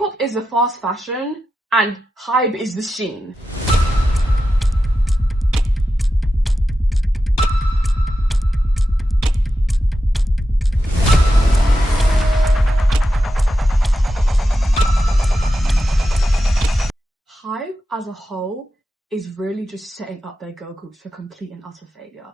K-pop is the fast fashion and Hybe is the sheen. Hybe as a whole is really just setting up their girl groups for complete and utter failure.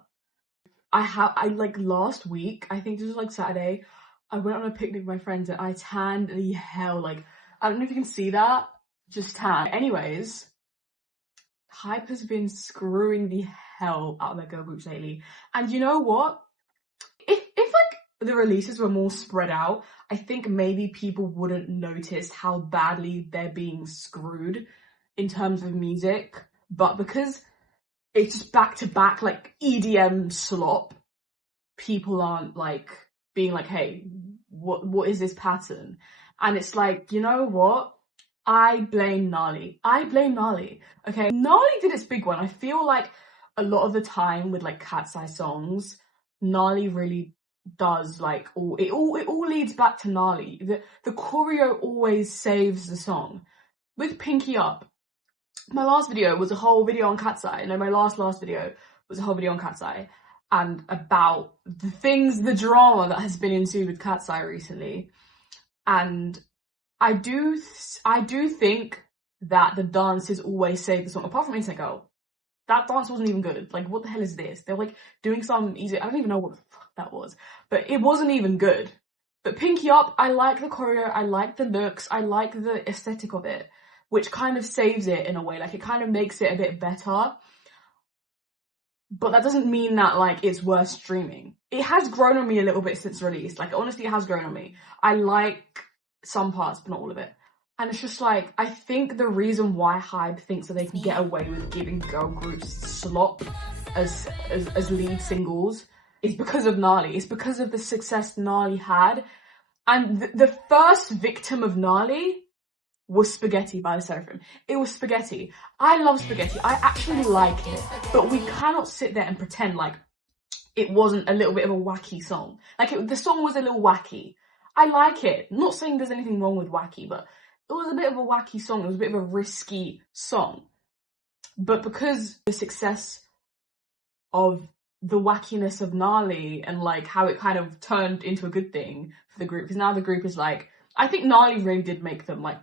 I like last week, I think this was like Saturday, I went on a picnic with my friends and I tanned the hell, like, I don't know if you can see that, just tan. Anyways, Hybe has been screwing the hell out of their girl groups lately. And you know what? If like the releases were more spread out, I think maybe people wouldn't notice how badly they're being screwed in terms of music. But because it's just back to back like EDM slop, people aren't like being like, hey, what is this pattern? And it's like, you know what? I blame Nali. Okay, Nali did its big one. I feel like a lot of the time with like Cat's Eye songs, Nali really does like it all leads back to Nali. The choreo always saves the song. With Pinky Up, my last video was a whole video on Cat's Eye. No, my last video was a whole video on Cat's Eye and about the drama that has been ensued with Cat's Eye recently. And I do think that the dances always save the song, apart from Internet Girl. That dance wasn't even good. Like, what the hell is this? They're like doing some easy, I don't even know what the fuck that was, but it wasn't even good. But Pinky Up, I like the choreo, I like the looks, I like the aesthetic of it, which kind of saves it in a way. Like, it kind of makes it a bit better. But that doesn't mean that, like, it's worth streaming. It has grown on me a little bit since release. Like, honestly, it has grown on me. I like some parts, but not all of it. And it's just like, I think the reason why Hybe thinks that they can get away with giving girl groups slop as lead singles is because of Nali. It's because of the success Nali had. And the first victim of Nali was Spaghetti by the Seraphim. It was Spaghetti. I love Spaghetti. I actually like it. But we cannot sit there and pretend like it wasn't a little bit of a wacky song. Like, the song was a little wacky. I like it. Not saying there's anything wrong with wacky, but it was a bit of a wacky song. It was a bit of a risky song. But because the success of the wackiness of Nali and like how it kind of turned into a good thing for the group, because now the group is like, I think Nali really did make them like,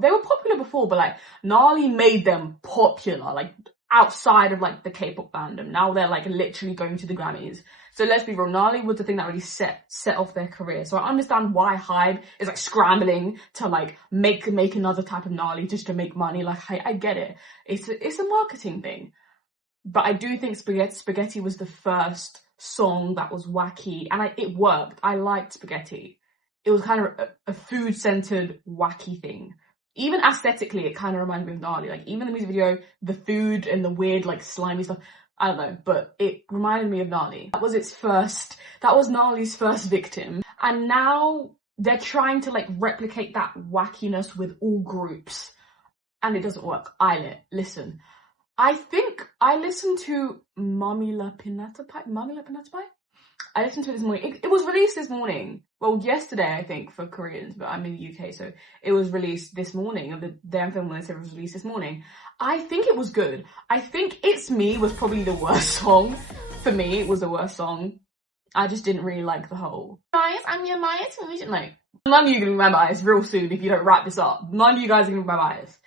they were popular before, but like Nali made them popular, like outside of like the K-pop fandom. Now they're like literally going to the Grammys. So let's be real, Nali was the thing that really set off their career. So I understand why Hybe is like scrambling to like make another type of Nali just to make money. Like, I get it. It's a marketing thing. But I do think Spaghetti was the first song that was wacky, and it worked. I liked Spaghetti. It was kind of a food-centered wacky thing. Even aesthetically, it kind of reminded me of Nali. Like, even the music video, the food and the weird, like, slimy stuff, I don't know, but it reminded me of Nali. That was Nali's first victim. And now they're trying to, like, replicate that wackiness with all groups. And it doesn't work. Listen. I think I listened to Mami La Pinata Pie? I listened to it this morning. It was released this morning. Well, yesterday, I think, for Koreans, but I'm in the UK, so it was released this morning. The day I'm filming this, it was released this morning. I think it was good. I think It's Me was probably the worst song. For me, it was the worst song. I just didn't really like the whole, guys, I'm your Maya television. Like, none of you are going to be my bias real soon if you don't wrap this up. None of you guys are going to be my bias.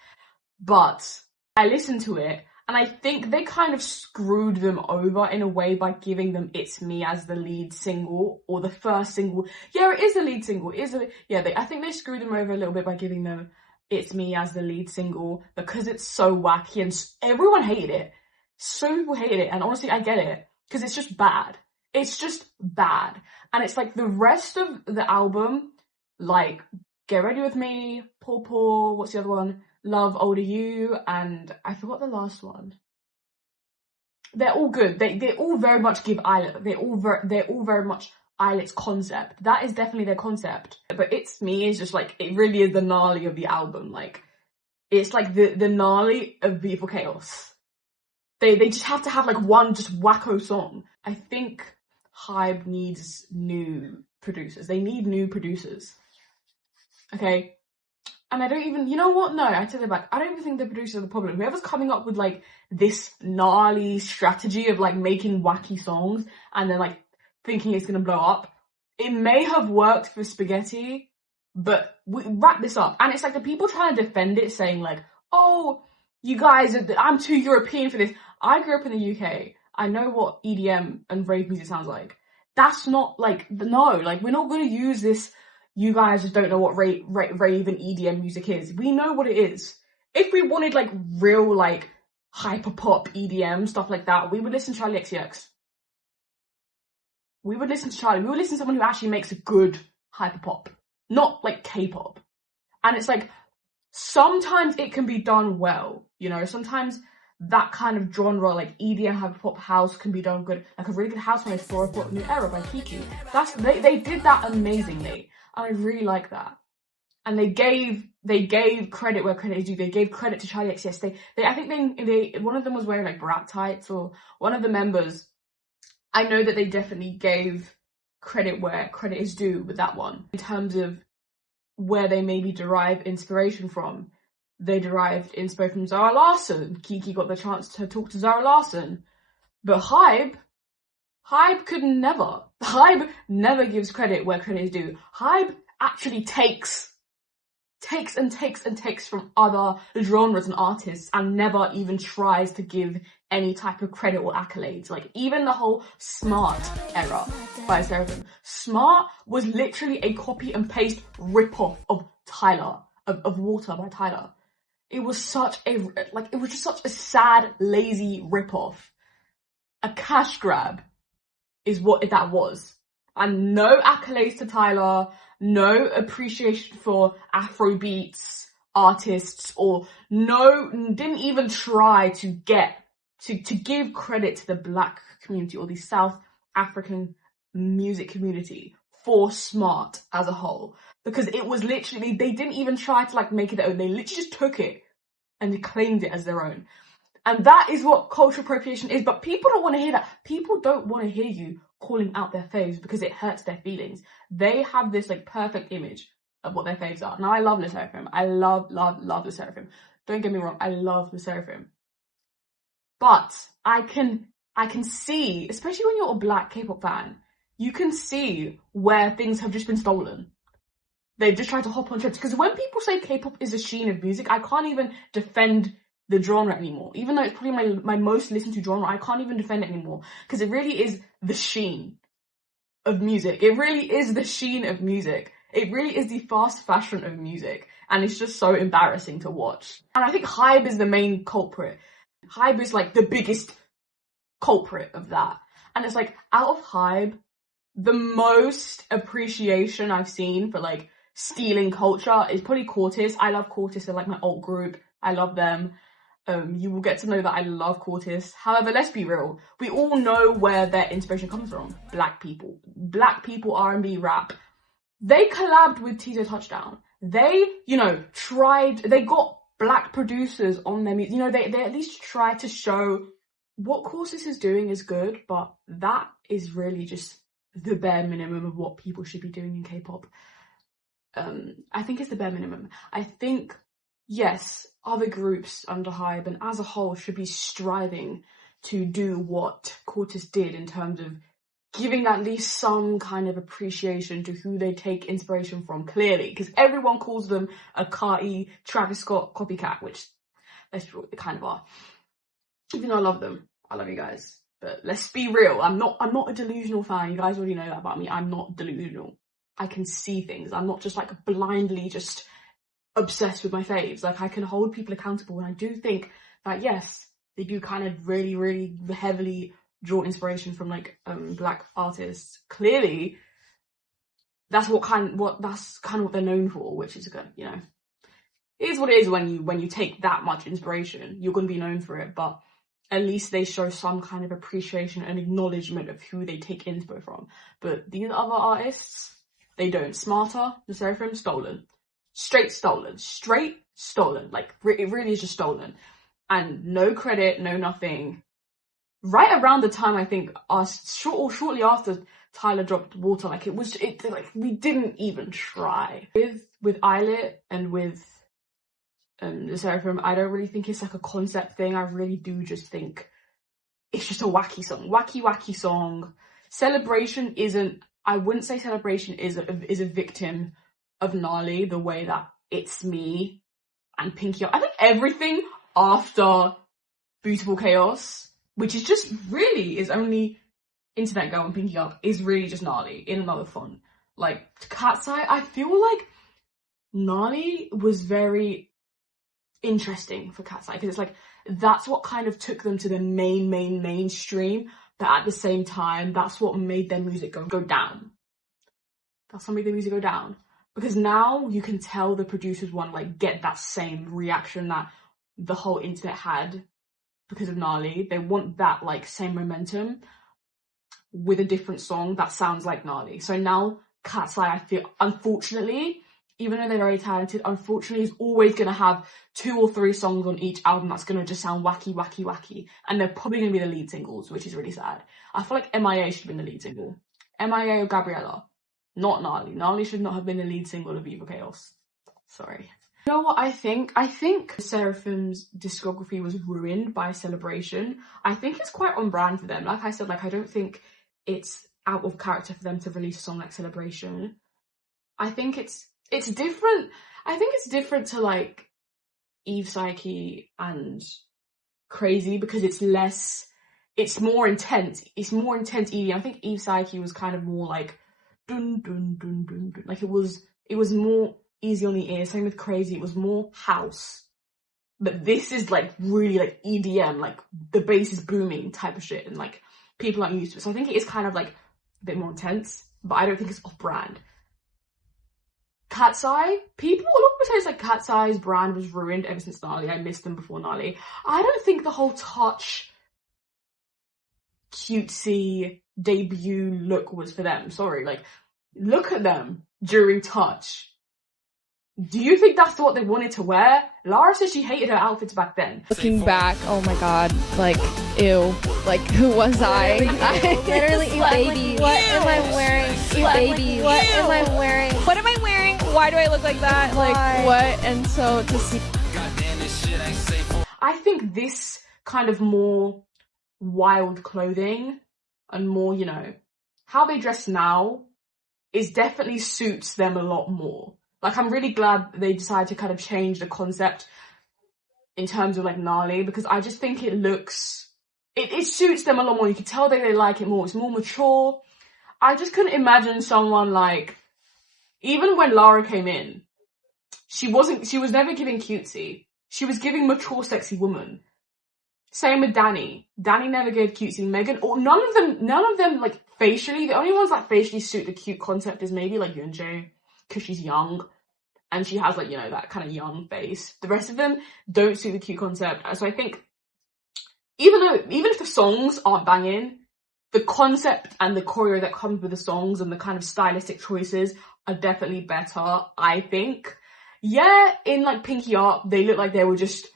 But I listened to it, and I think they kind of screwed them over in a way by giving them It's Me as the lead single, or the first single. Yeah, it is the lead single. I think they screwed them over a little bit by giving them It's Me as the lead single because it's so wacky and everyone hated it. So many people hated it, and honestly, I get it because it's just bad. It's just bad. And it's like the rest of the album, like Get Ready With Me, Paw, what's the other one? Love Older You, and I forgot the last one. They're all good. They all very much give Islet. They're all very much Islet's concept. That is definitely their concept. But It's Me is just like, it really is the Nali of the album. Like, it's like the Nali of Beautiful Chaos. They just have to have like one just wacko song. I think Hybe needs new producers. They need new producers. Okay? And I don't even, you know what? No, I take it back. I don't even think the producers are the problem. Whoever's coming up with like this gnarly strategy of like making wacky songs and then like thinking it's gonna blow up, it may have worked for Spaghetti, but we wrap this up. And it's like the people trying to defend it saying like, oh, you guys, I'm too European for this. I grew up in the UK. I know what EDM and rave music sounds like. That's not like, no, like we're not gonna use this. You guys just don't know what rave and EDM music is. We know what it is. If we wanted like real like hyper pop EDM stuff like that, we would listen to Charlie XCX. We would listen to Charlie. We would listen to someone who actually makes a good hyper pop, not like K-pop. And it's like sometimes it can be done well, you know. Sometimes that kind of genre, like EDM, hyper pop, house, can be done good. Like a really good house one is For a New Era by Kiki. They did that amazingly. And I really like that. And they gave credit where credit is due. They gave credit to Charlie XCX. I think they one of them was wearing like brat tights, or one of the members. I know that they definitely gave credit where credit is due with that one. In terms of where they maybe derive inspiration from. They derived inspiration from Zara Larsson. Kiki got the chance to talk to Zara Larsson. But Hybe never gives credit where credit is due. Hybe actually takes from other genres and artists and never even tries to give any type of credit or accolades. Like even the whole Smart era by Seraphim. Smart was literally a copy and paste rip-off of Tyler, of Water by Tyler. It was just such a sad, lazy rip-off. A cash grab is what that was. And no accolades to Tyler, no appreciation for Afrobeats artists, or didn't even try to give credit to the Black community or the South African music community for Smart as a whole. Because it was literally, they didn't even try to like make it their own. They literally just took it and they claimed it as their own. And that is what cultural appropriation is. But people don't want to hear that. People don't want to hear you calling out their faves because it hurts their feelings. They have this like perfect image of what their faves are. Now I love Le Seraphim. I love Le Seraphim. Don't get me wrong, I love Le Seraphim. But I can see, especially when you're a Black K-pop fan, you can see where things have just been stolen. They've just tried to hop on trends. Because when people say K-pop is a sheen of music, I can't even defend the genre anymore. Even though it's probably my most listened to genre, I can't even defend it anymore. Because it really is the sheen of music. It really is the sheen of music. It really is the fast fashion of music. And it's just so embarrassing to watch. And I think Hybe is the main culprit. Hybe is like the biggest culprit of that. And it's like, out of Hybe, the most appreciation I've seen for like stealing culture is probably Cortis. I love Cortis. They're like my alt group. I love them. You will get to know that I love Cortis. However, let's be real. We all know where their inspiration comes from. Black people, R&B, rap. They collabed with Teaser Touchdown. They, they got Black producers on their music. They at least try to show what Cortis is doing is good, but that is really just the bare minimum of what people should be doing in K-pop. I think it's the bare minimum. I think, yes, other groups under Hybe and as a whole should be striving to do what Cortis did in terms of giving at least some kind of appreciation to who they take inspiration from, clearly, because everyone calls them a Carti, Travis Scott copycat, which let's be real, they kind of are. Even though I love them, I love you guys, but let's be real. I'm not a delusional fan. You guys already know that about me. I'm not delusional. I can see things. I'm not just like blindly just obsessed with my faves. Like I can hold people accountable, and I do think that yes, they do kind of really, really heavily draw inspiration from like Black artists. Clearly, that's kind of what they're known for, which is good. It is what it is. When you take that much inspiration, you're going to be known for it. But at least they show some kind of appreciation and acknowledgement of who they take inspo from. But these other artists, they don't. Smarter, the Seraphim, stolen. Straight stolen. Like, it really is just stolen. And no credit, no nothing. Right around the time, I think, shortly after Tyler dropped Water, we didn't even try. With Eyelet and with the Seraphim. I don't really think it's like a concept thing. I really do just think it's just a wacky song. Wacky song. Celebration isn't, I wouldn't say Celebration is a victim of Nali the way that It's Me and Pinky Up. I think everything after Beautiful Chaos, which is just really is only Internet Girl and Pinky Up, is really just Nali in another font. Like Cat's Eye, I feel like Nali was very interesting for Cat's Eye because it's like that's what kind of took them to the mainstream, but at the same time that's what made their music go down. That's what made their music go down, because now you can tell the producers want to like get that same reaction that the whole internet had because of Nali. They want that like same momentum with a different song that sounds like Nali. So now Cat's Eye, I feel, unfortunately, even though they're very talented, unfortunately is always going to have 2 or 3 songs on each album that's going to just sound wacky. And they're probably going to be the lead singles, which is really sad. I feel like MIA should have been the lead single. MIA or Gabriella. Not Nali. Nali should not have been the lead single of Viva Chaos. Sorry. You know what I think? I think Seraphim's discography was ruined by Celebration. I think it's quite on brand for them. Like I said, like I don't think it's out of character for them to release a song like Celebration. I think it's different. I think it's different to like Eve Psyche and Crazy because it's more intense. It's more intense EDM. I think Eve Psyche was kind of more like dun dun dun dun dun. Like it was more easy on the ear. Same with Crazy, it was more house. But this is like really like EDM, like the bass is booming type of shit, and like people aren't used to it. So I think it is kind of like a bit more intense, but I don't think it's off brand. Cat's Eye, a lot of people say it's like Cat's Eye's brand was ruined ever since Nali. I missed them before Nali. I don't think the whole touch, cutesy debut look was for them. Sorry, like look at them during Touch. Do you think that's what they wanted to wear? Lara says she hated her outfits back then. Looking back, oh my god, like, ew. Like, who was I? Literally, ew, baby. What am I wearing? Ew, baby. What am I wearing? What am I wearing? Why do I look like that? Why? Like, what? And so to see... I think this kind of more wild clothing and more, you know, how they dress now is definitely suits them a lot more. Like, I'm really glad they decided to kind of change the concept in terms of, like, Nali, because I just think it looks... It suits them a lot more. You can tell that they like it more. It's more mature. I just couldn't imagine someone, like... Even when Lara came in, she was never giving cutesy. She was giving mature, sexy woman. Same with Danny. Danny never gave cutesy. Megan, or none of them, like, facially. The only ones that facially suit the cute concept is maybe, like, Yunjae, because she's young. And she has, like, you know, that kind of young face. The rest of them don't suit the cute concept. So I think, even if the songs aren't banging, the concept and the choreo that comes with the songs and the kind of stylistic choices are definitely better, I think. Yeah, in, like, Pinky Up, they look like they were just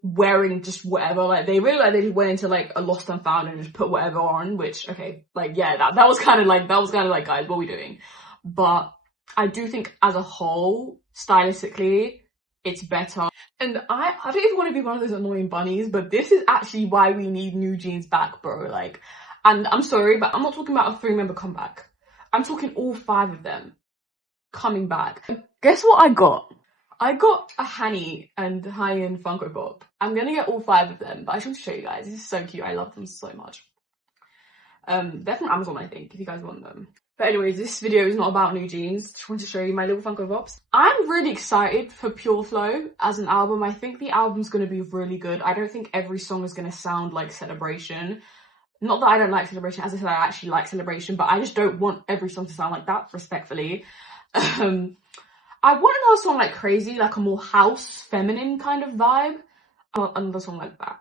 wearing just whatever. Like, they really, like, they just went into, like, a Lost and Found and just put whatever on, which, okay, like, yeah, that was kind of like, guys, what are we doing? But I do think as a whole, stylistically, it's better. And I don't even want to be one of those annoying bunnies, but this is actually why we need New Jeans back, bro. Like, and I'm sorry, but I'm not talking about a 3-member comeback. I'm talking all 5 of them coming back. Guess what I got? I got a Hanny and high-end Funko Pop. I'm gonna get all 5 of them, but I just want to show you guys. This is so cute. I love them so much. They're from Amazon, I think, if you guys want them. But anyways, this video is not about New Jeans. Just want to show you my little Funko Pops. I'm really excited for Pure Flow as an album. I think the album's going to be really good. I don't think every song is going to sound like Celebration. Not that I don't like Celebration. As I said, I actually like Celebration, but I just don't want every song to sound like that, respectfully. I want another song like Crazy, like a more house, feminine kind of vibe. I want another song like that.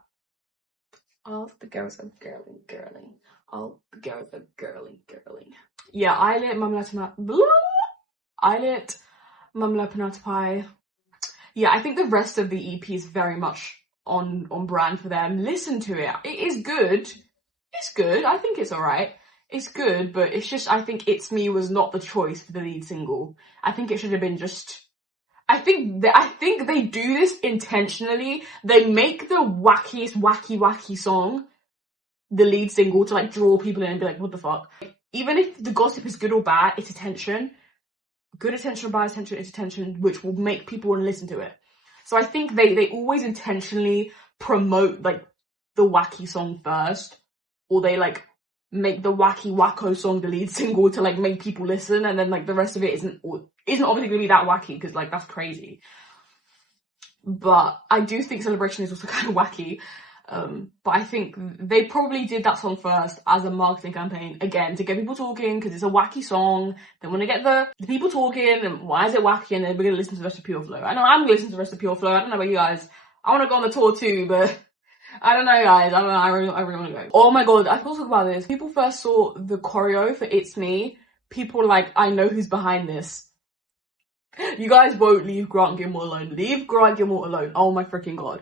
All the girls are girly. All the girls are girly. Yeah, Eyelit, Mamla Panata Pie. Yeah, I think the rest of the EP is very much on brand for them. Listen to it. It is good. It's good. I think it's alright. It's good, but it's just, I think It's Me was not the choice for the lead single. I think it should have been just I think they do this intentionally. They make the wackiest wacky song the lead single to like draw people in and be like, what the fuck? Even if the gossip is good or bad, it's attention. Good attention or bad attention is attention, which will make people want to listen to it. So I think they always intentionally promote like the wacky song first, or they like make the wacky wacko song the lead single to like make people listen, and then like the rest of it isn't obviously gonna be that wacky because like that's crazy. But I do think Celebration is also kind of wacky. But I think they probably did that song first as a marketing campaign, again, to get people talking, because it's a wacky song. They want to get the people talking, and why is it wacky? And then we're going to listen to the rest of Pure Flow. I know I'm going to listen to the rest of Pure Flow. I don't know about you guys. I want to go on the tour too, but I don't know, guys. I don't know. I really want to go. Oh my god, I can talk about this. People first saw the choreo for It's Me. People were like, I know who's behind this. You guys won't leave Grant Gilmore alone. Leave Grant Gilmore alone. Oh my freaking god.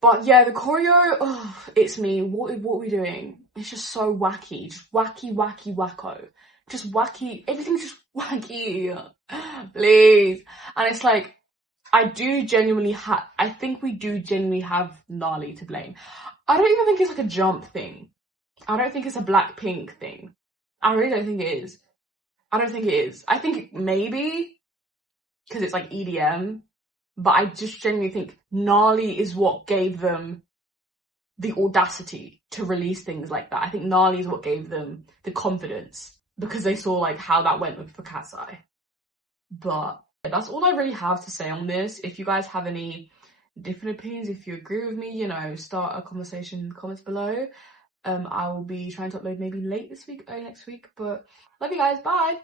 But yeah, the choreo, It's Me. What are we doing? It's just so wacky. Just wacky, wacko. Just wacky. Everything's just wacky. Please. And it's like, I think we do genuinely have Nali to blame. I don't even think it's like a Jump thing. I don't think it's a Blackpink thing. I really don't think it is. I think maybe because it's like EDM. But I just genuinely think Nali is what gave them the audacity to release things like that. I think Nali is what gave them the confidence, because they saw like how that went for Cat's Eye. But that's all I really have to say on this. If you guys have any different opinions, if you agree with me, you know, start a conversation in the comments below. I will be trying to upload maybe late this week, early next week. But love you guys. Bye.